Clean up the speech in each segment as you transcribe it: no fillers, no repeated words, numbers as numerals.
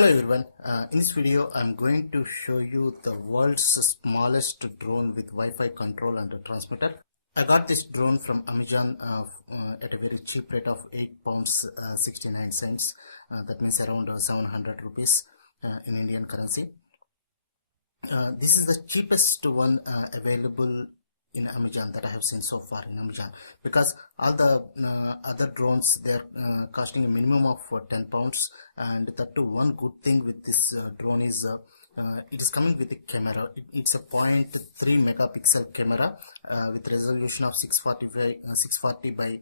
Hello everyone, in this video I'm going to show you the world's smallest drone with Wi-Fi control and transmitter. I got this drone from Amazon at a very cheap rate of £8 69 cents. That means around 700 rupees in Indian currency. This is the cheapest one available in Amazon that I have seen so far in Amazon, because all the other drones, they are costing a minimum of £10. And that too, one good thing with this drone is it is coming with a camera. It's a 0.3 megapixel camera with resolution of 640 by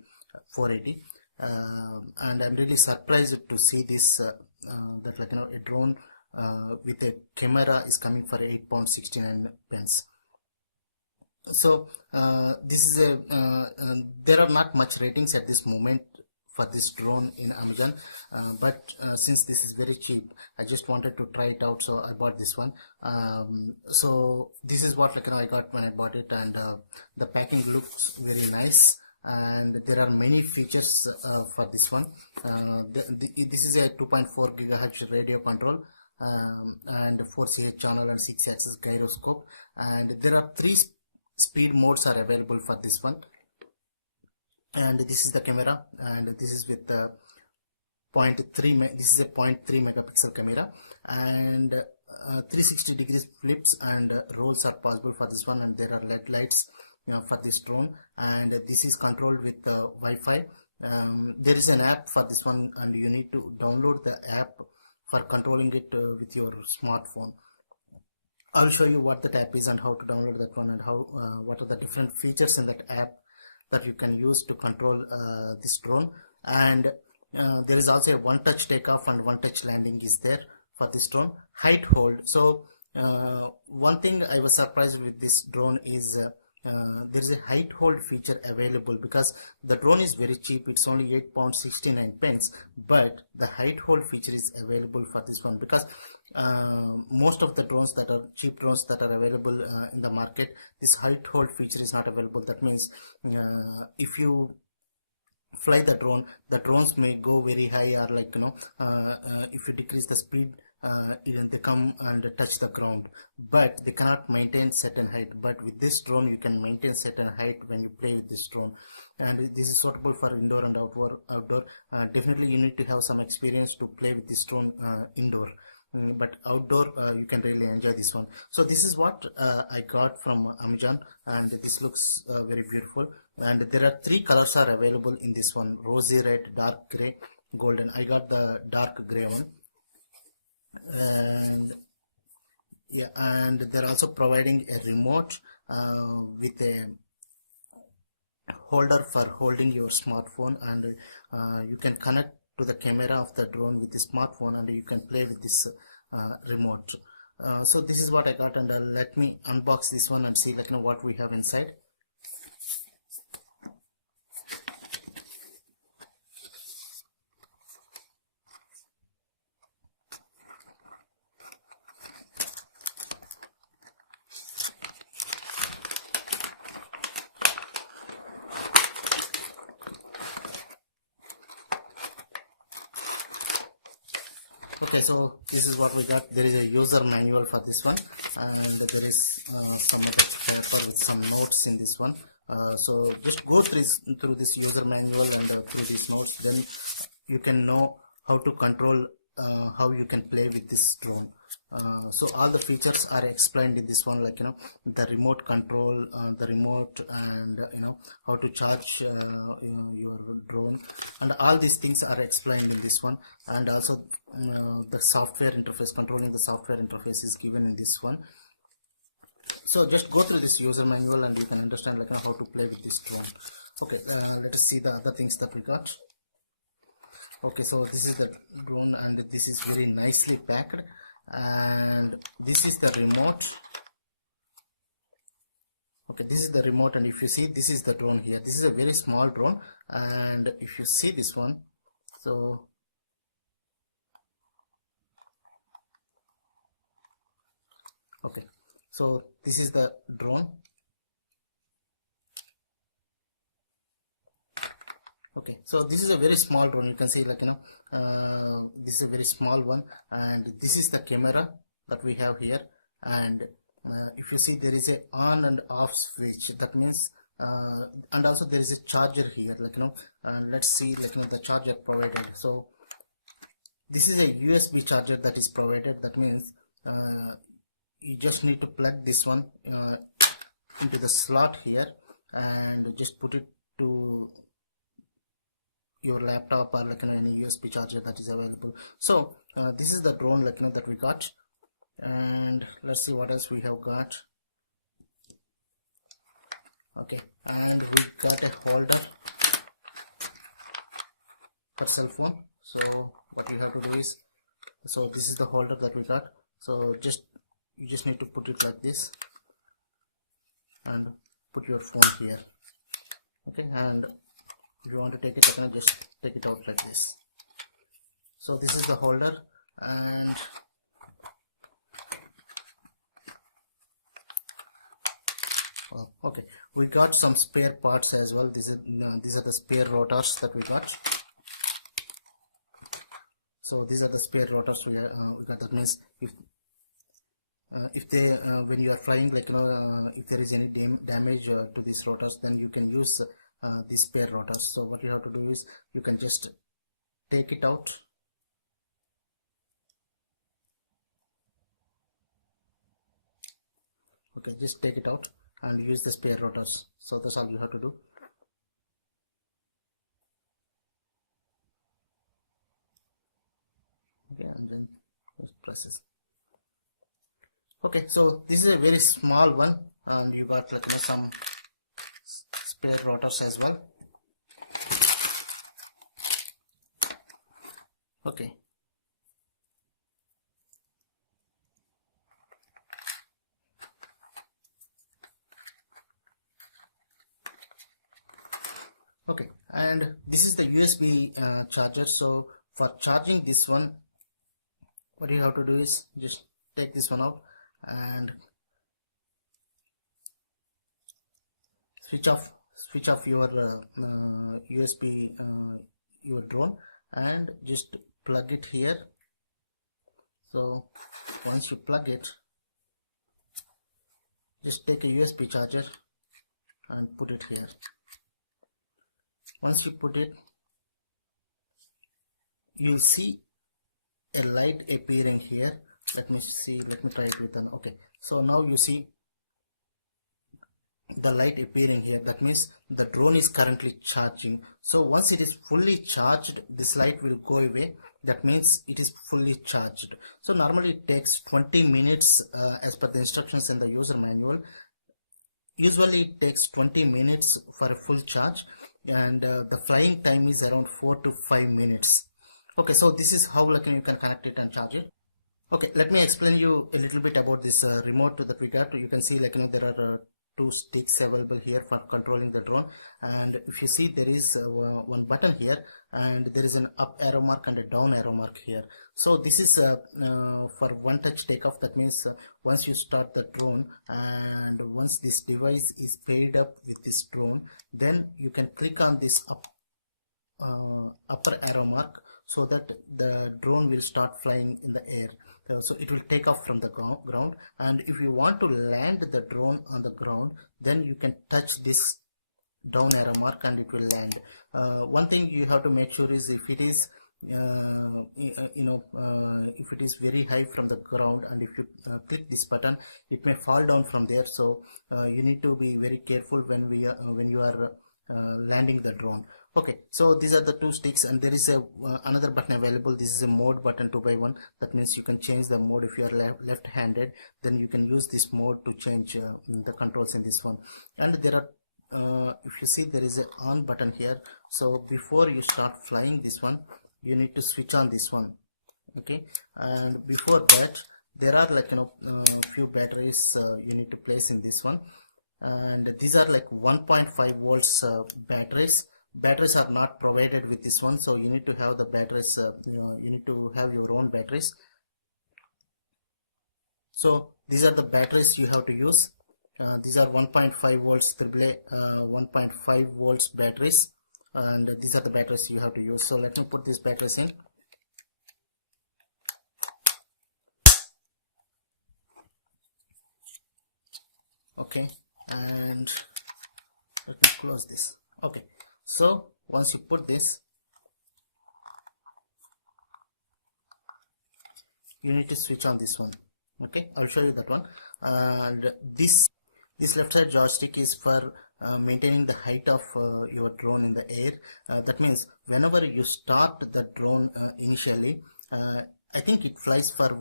480. And I'm really surprised to see this that a drone with a camera is coming for £8.69. So this is there are not much ratings at this moment for this drone in Amazon, but since this is very cheap, I just wanted to try it out, so I bought this one. So this is what I got when I bought it, and the packing looks very nice, and there are many features for this one. This is a 2.4 gigahertz radio control, and 4CH channel and 6-axis gyroscope, and there are three speed modes are available for this one. And this is the camera, and this is with the 0.3 this is a 0.3 megapixel camera, and 360 degrees flips and rolls are possible for this one, and there are LED lights for this drone, and this is controlled with Wi-Fi. There is an app for this one, and you need to download the app for controlling it with your smartphone. I'll show you what that app is and how to download that one, and how what are the different features in that app that you can use to control this drone. And there is also a one-touch takeoff and one-touch landing is there for this drone. Height hold. So one thing I was surprised with this drone is there is a height hold feature available, because the drone is very cheap. It's only £8.69, but the height hold feature is available for this one, because most of the drones that are cheap drones that are available in the market, this height hold feature is not available. That means if you fly the drones may go very high, or if you decrease the speed, they come and touch the ground, but they cannot maintain certain height. But with this drone you can maintain certain height when you play with this drone, and this is suitable for indoor and outdoor. Definitely you need to have some experience to play with this drone indoor, but outdoor you can really enjoy this one. So this is what I got from Amazon, and this looks very beautiful. And there are three colors are available in this one: rosy red, dark gray, golden. I got the dark gray one. And yeah, and they're also providing a remote with a holder for holding your smartphone, and you can connect to the camera of the drone with the smartphone, and you can play with this remote. So this is what I got, and let me unbox this one and see what we have inside. Okay, so this is what we got. There is a user manual for this one, and there is some other paper with some notes in this one. So just go through this user manual and through these notes, then you can know how to control, how you can play with this drone. So all the features are explained in this one, the remote control, the remote, and how to charge your drone, and all these things are explained in this one. And also the software interface, controlling the software interface is given in this one. So just go through this user manual and you can understand how to play with this drone. Okay, let us see the other things that we got. Okay, so this is the drone, and this is very nicely packed, and this is the remote. Okay, this is the remote, and if you see, this is the drone here. This is a very small drone, and if you see this one, so okay, so this is the drone. Okay, so this is a very small drone. You can see, like, this is a very small one, and this is the camera that we have here. And if you see, there is a on and off switch. That means and also there is a charger here, like, and let's see, like, the charger provided. So this is a USB charger that is provided. That means you just need to plug this one into the slot here and just put it to your laptop, or like, any USB charger that is available. So this is the drone, like, that we got. And let's see what else we have got. Okay, and we got a holder for cell phone. So what you have to do is, so this is the holder that we got. So you just need to put it like this and put your phone here. Okay, and if you want to take it, like, just take it out like this. So this is the holder. And okay, we got some spare parts as well. These are the spare rotors that we got. So these are the spare rotors we got. That means if they when you are flying, like, if there is any damage to these rotors, then you can use these spare rotors. So what you have to do is, you can just take it out. Okay, just take it out and use the spare rotors. So that's all you have to do. Okay, and then just press this. Okay, so this is a very small one, and you got, like, some spare rotors as well. Okay, okay, and this is the USB charger. So for charging this one, what you have to do is just take this one out and switch off your USB your drone, and just plug it here. So once you plug it, just take a USB charger and put it here. Once you put it, you'll see a light appearing here. Let me try it with an, okay, so now you see the light appearing here. That means the drone is currently charging. So once it is fully charged, this light will go away. That means it is fully charged. So normally it takes 20 minutes as per the instructions in the user manual. Usually it takes 20 minutes for a full charge, and the flying time is around 4 to 5 minutes. Okay, so this is how, like, you can connect it and charge it. Okay, let me explain you a little bit about this remote that we got. You can see, like, there are two sticks available here for controlling the drone. And if you see, there is one button here, and there is an up arrow mark and a down arrow mark here. So this is for one touch takeoff. That means once you start the drone, and once this device is paired up with this drone, then you can click on this upper arrow mark, so that the drone will start flying in the air. So it will take off from the ground, and if you want to land the drone on the ground, then you can touch this down arrow mark and it will land. One thing you have to make sure is, if it is if it is very high from the ground, and if you click this button, it may fall down from there. So you need to be very careful when you are landing the drone. Okay, so these are the two sticks, and there is a another button available. This is a mode button 2x1. That means you can change the mode. If you are left-handed, then you can use this mode to change the controls in this one. And there are if you see, there is a on button here. So before you start flying this one, you need to switch on this one. Okay, and before that, there are, like, few batteries you need to place in this one, and these are like 1.5 volts batteries are not provided with this one. So you need to have the batteries, you need to have your own batteries. So these are the batteries you have to use. These are 1.5 volts AAA 1.5 volts batteries. and these are the batteries you have to use. So let me put these batteries in. Okay, and let me close this. Okay, so once you put this, you need to switch on this one. Okay, I'll show you that one. And this left side joystick is for maintaining the height of your drone in the air. That means whenever you start the drone initially, I think it flies for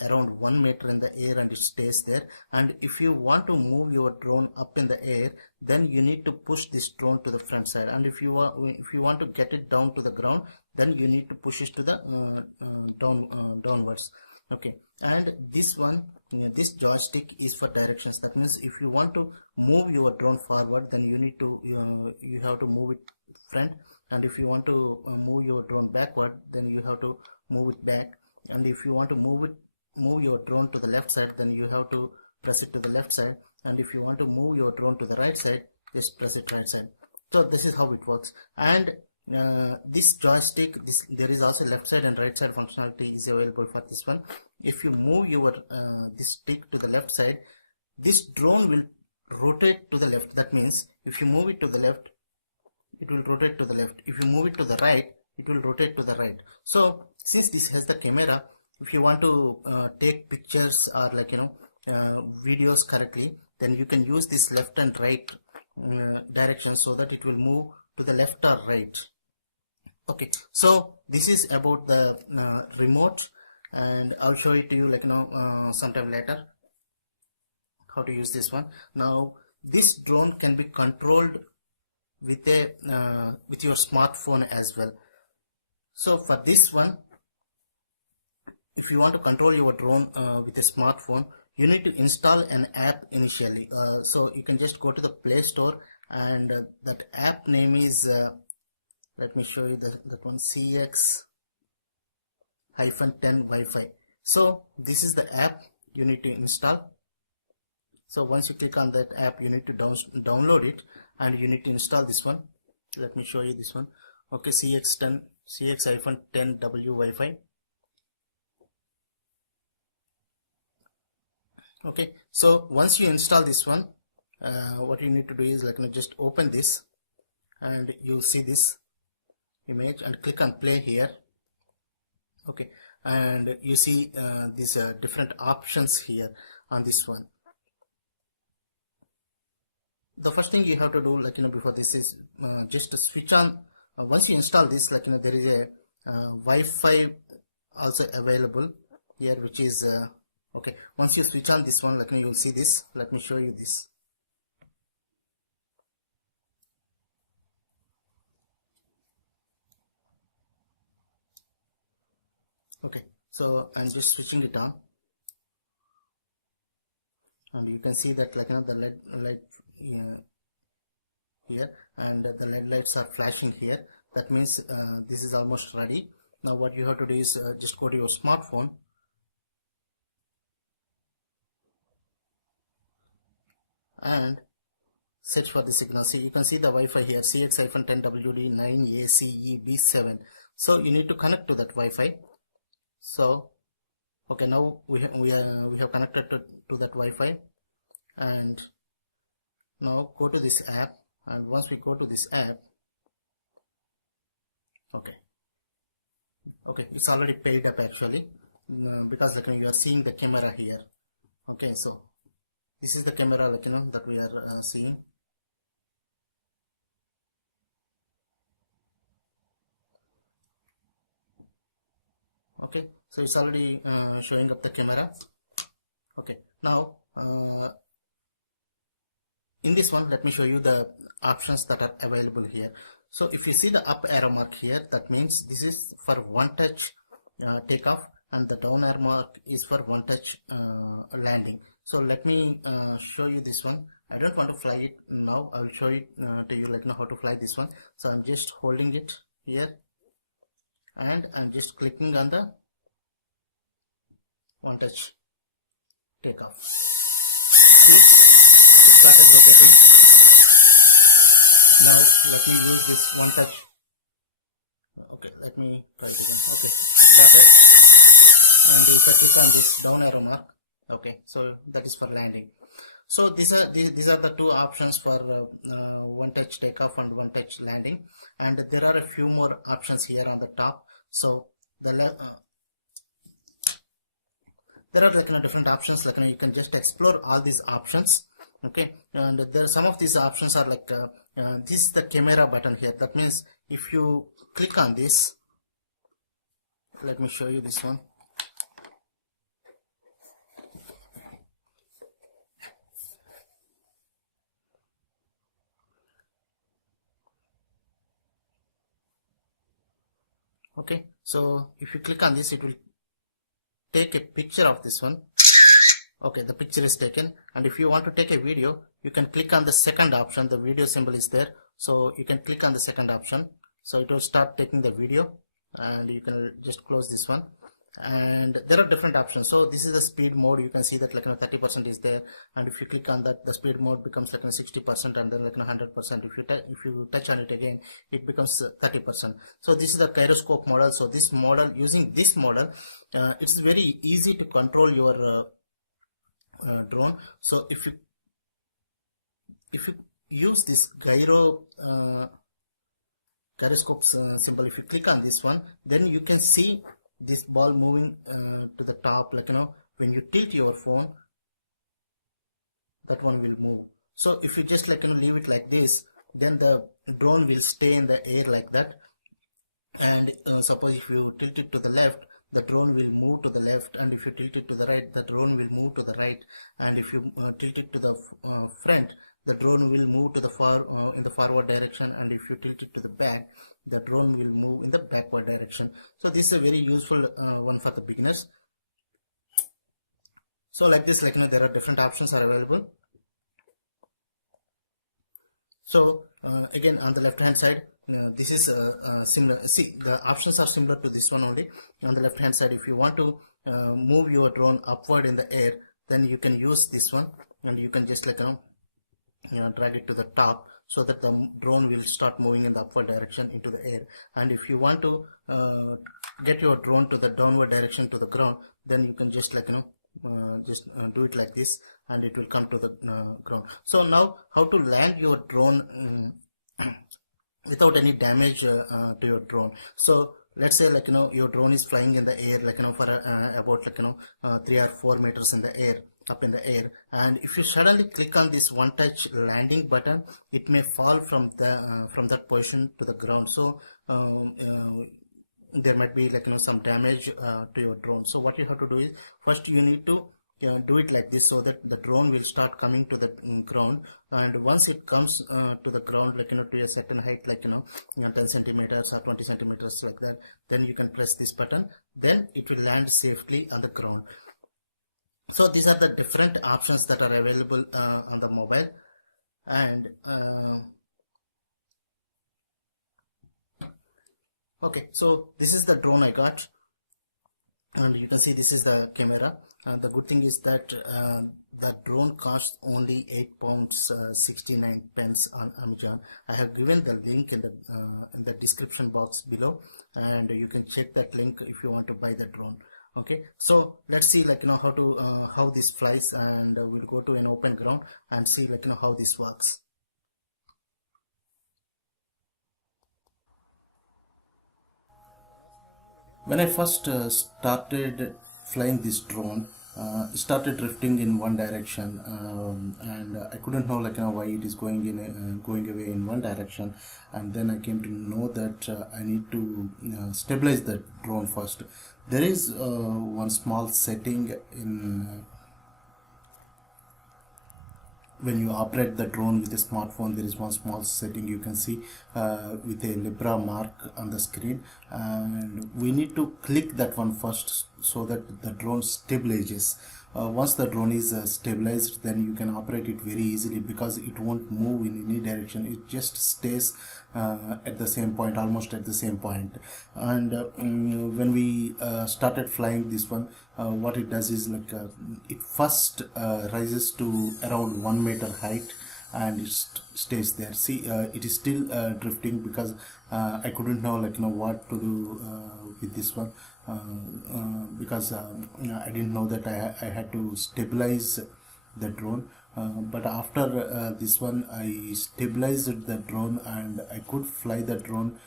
around 1 meter in the air and it stays there. And if you want to move your drone up in the air, then you need to push this drone to the front side. And if you want to get it down to the ground, then you need to push it to the downwards. Okay, and this one, this joystick is for directions. That means if you want to move your drone forward, then you need to you have to move it front, and if you want to move your drone backward, then you have to move it back, and if you want to move your drone to the left side, then you have to press it to the left side, and if you want to move your drone to the right side, just press it right side. So this is how it works. And this joystick, there is also left side and right side functionality is available for this one. If you move your this stick to the left side, this drone will rotate to the left. That means if you move it to the left, it will rotate to the left. If you move it to the right, it will rotate to the right. So since this has the camera, if you want to take pictures or videos correctly, then you can use this left and right direction so that it will move to the left or right. Okay, so this is about the remote, and I'll show it to you sometime later how to use this one. Now this drone can be controlled with your smartphone as well. So for this one, if you want to control your drone with a smartphone, you need to install an app initially. So you can just go to the Play Store, and that app name is let me show you that one, CX-10 So this is the app you need to install. So once you click on that app, you need to download it, and you need to install this one. Let me show you this one. Okay, CX-10W. Okay, so once you install this one, what you need to do is just open this, and you'll see this image, and click on play here. Okay, and you see these different options here on this one. The first thing you have to do before this is just switch on. Once you install this, there is a Wi-Fi also available here, which is okay. Once you switch on this one, you'll see this. Let me show you this. Okay, so I'm just switching it on, and you can see that the LED light here, and the LED lights are flashing here. That means this is almost ready. Now what you have to do is just go to your smartphone, and search for the signal. See, you can see the Wi-Fi here, CX-10WD-9ACEB7. So you need to connect to that Wi-Fi. So okay, now we have connected to that Wi-Fi, and now go to this app, and once we go to this app, okay, it's already paid up actually, because you are seeing the camera here. Okay, so this is the camera that we are seeing. Okay, so it's already showing up the camera. Okay, now in this one, let me show you the options that are available here. So if you see the up arrow mark here, that means this is for one touch takeoff, and the down arrow mark is for one touch landing. So let me show you this one. I don't want to fly it now. I will show it to you how to fly this one. So I'm just holding it here, and I'm just clicking on the one touch takeoff. See, it started rotating. Now let me use this one touch. Okay, let me try it again. Okay, it started. And if I click on this down arrow mark, okay, so that is for landing. So these are the two options for one touch takeoff and one touch landing, and there are a few more options here on the top. So the there are like different options, like you can just explore all these options. Okay, and there are some of these options are like this is the camera button here. That means if you click on this, let me show you this one. Okay, so if you click on this, it will take a picture of this one. Okay, the picture is taken, and if you want to take a video, you can click on the second option. The video symbol is there, so you can click on the second option, so it will start taking the video, and you can just close this one. And there are different options. So this is the speed mode. You can see that like 30% is there, and if you click on that, the speed mode becomes like 60%, and then like 100%. If you touch on it again, it becomes 30%. So this is the gyroscope model. So this model, using this model, it's very easy to control your drone. So if you use this gyroscope symbol, if you click on this one, then you can see this ball moving to the top, like when you tilt your phone, that one will move. So if you just like leave it like this, then the drone will stay in the air like that. And suppose if you tilt it to the left, the drone will move to the left, and if you tilt it to the right, the drone will move to the right, and if you tilt it to the front, the drone will move to the in the forward direction, and if you tilt it to the back, the drone will move in the backward direction. So this is a very useful one for the beginners. So like this, like there are different options are available. So again, on the left hand side, this is similar. See, the options are similar to this one only. On the left hand side, if you want to move your drone upward in the air, then you can use this one, and you can just like drag it to the top, so that the drone will start moving in the upward direction into the air. And if you want to get your drone to the downward direction to the ground, then you can just like do it like this, and it will come to the ground. So now, how to land your drone without any damage to your drone? So let's say like your drone is flying in the air, like for about like 3 or 4 meters in the air, up in the air, and if you suddenly click on this one touch landing button, it may fall from that position to the ground. So there might be like some damage to your drone. So what you have to do is, first you need to do it like this, so that the drone will start coming to the ground, and once it comes to the ground, like to a certain height, like 10 centimeters or 20 centimeters like that, then you can press this button, then it will land safely on the ground. So these are the different options that are available on the mobile. And okay, so this is the drone I got, and you can see this is the camera. The good thing is that the drone costs only £8 69 pence on Amazon. I have given the link in the description box below, and you can check that link if you want to buy the drone. Okay, so let's see like how this flies, and we'll go to an open ground and see like how this works. When I first started flying this drone, it started drifting in one direction, and I couldn't know like why it is going away in one direction. And then I came to know that I need to stabilize the drone first. There is one small setting in when you operate the drone with a smartphone. There is one small setting you can see with a Libra mark on the screen, and we need to click that one first, so that the drone stabilizes. Once the drone is stabilized, then you can operate it very easily, because it won't move in any direction. It just stays at the same point, almost at the same point. And when we started flying this one, what it does is like it first rises to around 1 meter height, and it stays there. See, it is still drifting because I couldn't know what to do with this one, because I didn't know that I had to stabilize the drone. But after this one, I stabilized the drone and I could fly the drone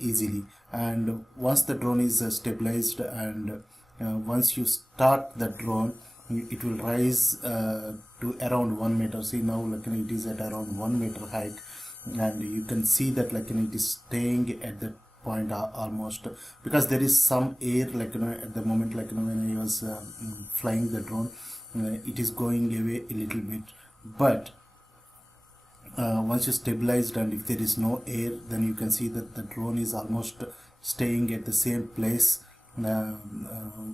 easily. And once the drone is stabilized, and once you start the drone, it will rise to around 1 meter. See, now it is at around 1 meter height, and you can see that it is staying at that point almost, because there is some air at the moment, when I was flying the drone, it is going away a little bit. But once you stabilized, and if there is no air, then you can see that the drone is almost staying at the same place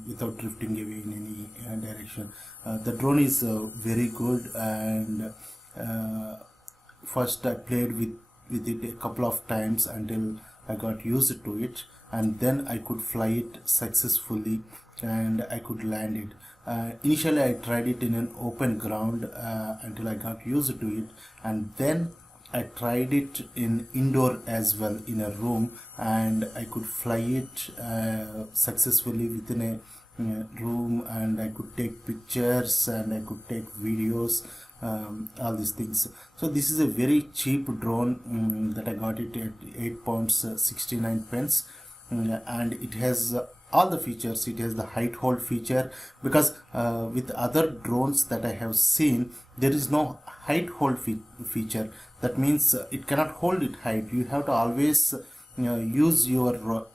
without drifting away in any direction. The drone is very good, and first I played with it a couple of times until I got used to it, and then I could fly it successfully and I could land it. Initially I tried it in an open ground until I got used to it, and then I tried it in indoor as well, in a room, and I could fly it successfully within a room, and I could take pictures and I could take videos, all these things. So this is a very cheap drone that I got it at 8 pounds 69 pence, and it has all the features. It has the height hold feature, because with other drones that I have seen, there is no height hold feature. That means it cannot hold it height. You have to always use your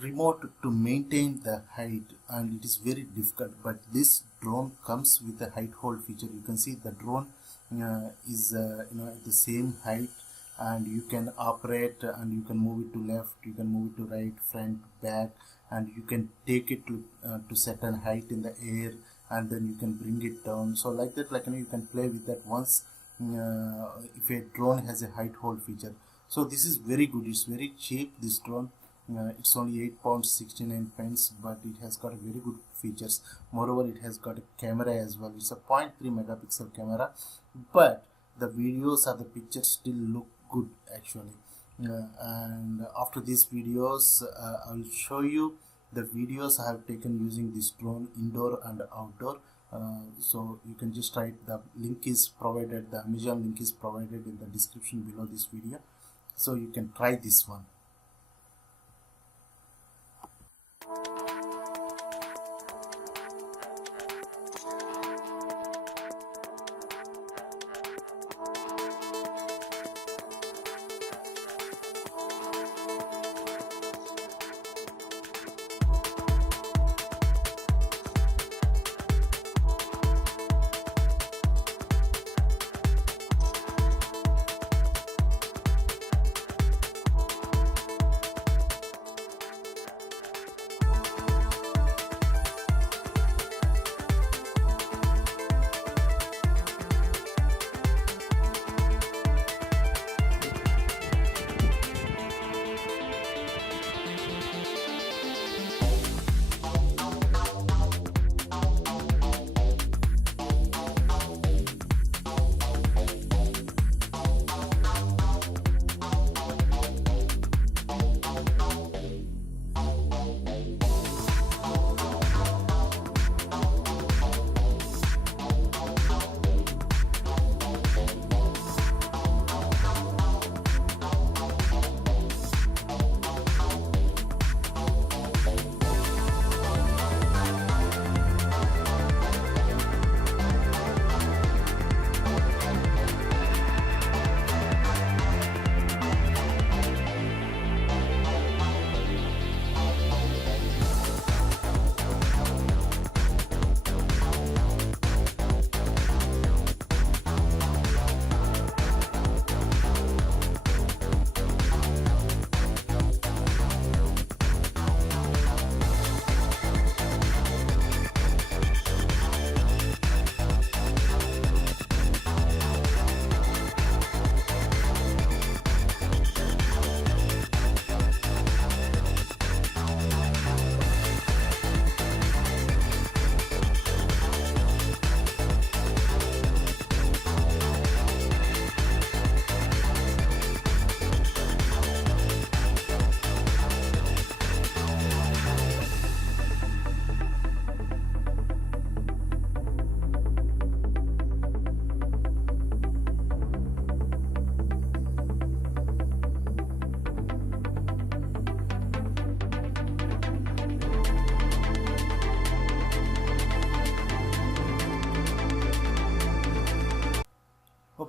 remote to maintain the height, and it is very difficult. But this drone comes with a height hold feature. You can see the drone is at the same height, and you can operate, and you can move it to left, you can move it to right, front, back, and you can take it to certain height in the air, and then you can bring it down. So like that, you can play with that once if a drone has a height hold feature. So this is very good. It's very cheap, this drone. It's only 8 pounds 69 pence, but it has got very good features. Moreover, it has got a camera as well. It's a 0.3 megapixel camera, but the videos or the pictures still look good actually. And after these videos, I will show you the videos I have taken using this drone indoor and outdoor. So you can just write, the link is provided, the Amazon link is provided in the description below this video, so you can try this one.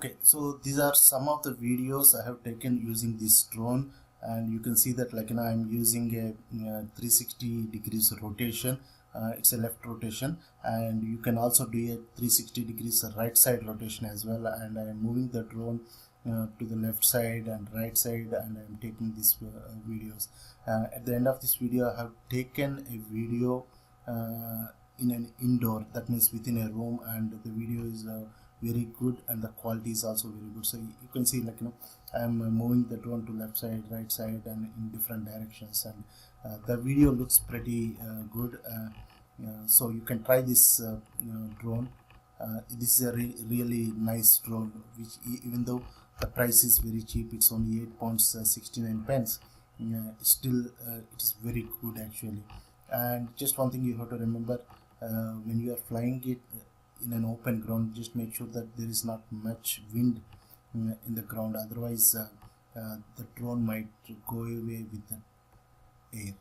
Okay, so these are some of the videos I have taken using this drone, and you can see that I'm using a 360 degrees rotation. It's a left rotation, and you can also do a 360 degrees right side rotation as well, and I am moving the drone to the left side and right side, and I'm taking these videos. At the end of this video, I have taken a video in an indoor, that means within a room, and the video is very good, and the quality is also very good. So you can see I'm moving the drone to left side, right side, and in different directions, and the video looks pretty good. So you can try this drone. This is a really nice drone, which even though the price is very cheap, it's only 8.69 pence, still it is very good actually. And just one thing you have to remember, when you are flying it in an open ground, just make sure that there is not much wind in the ground, otherwise the drone might go away with the air.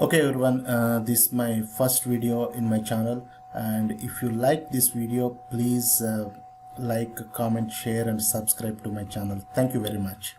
Okay everyone, this is my first video in my channel, and if you like this video, please like, comment, share and subscribe to my channel. Thank you very much.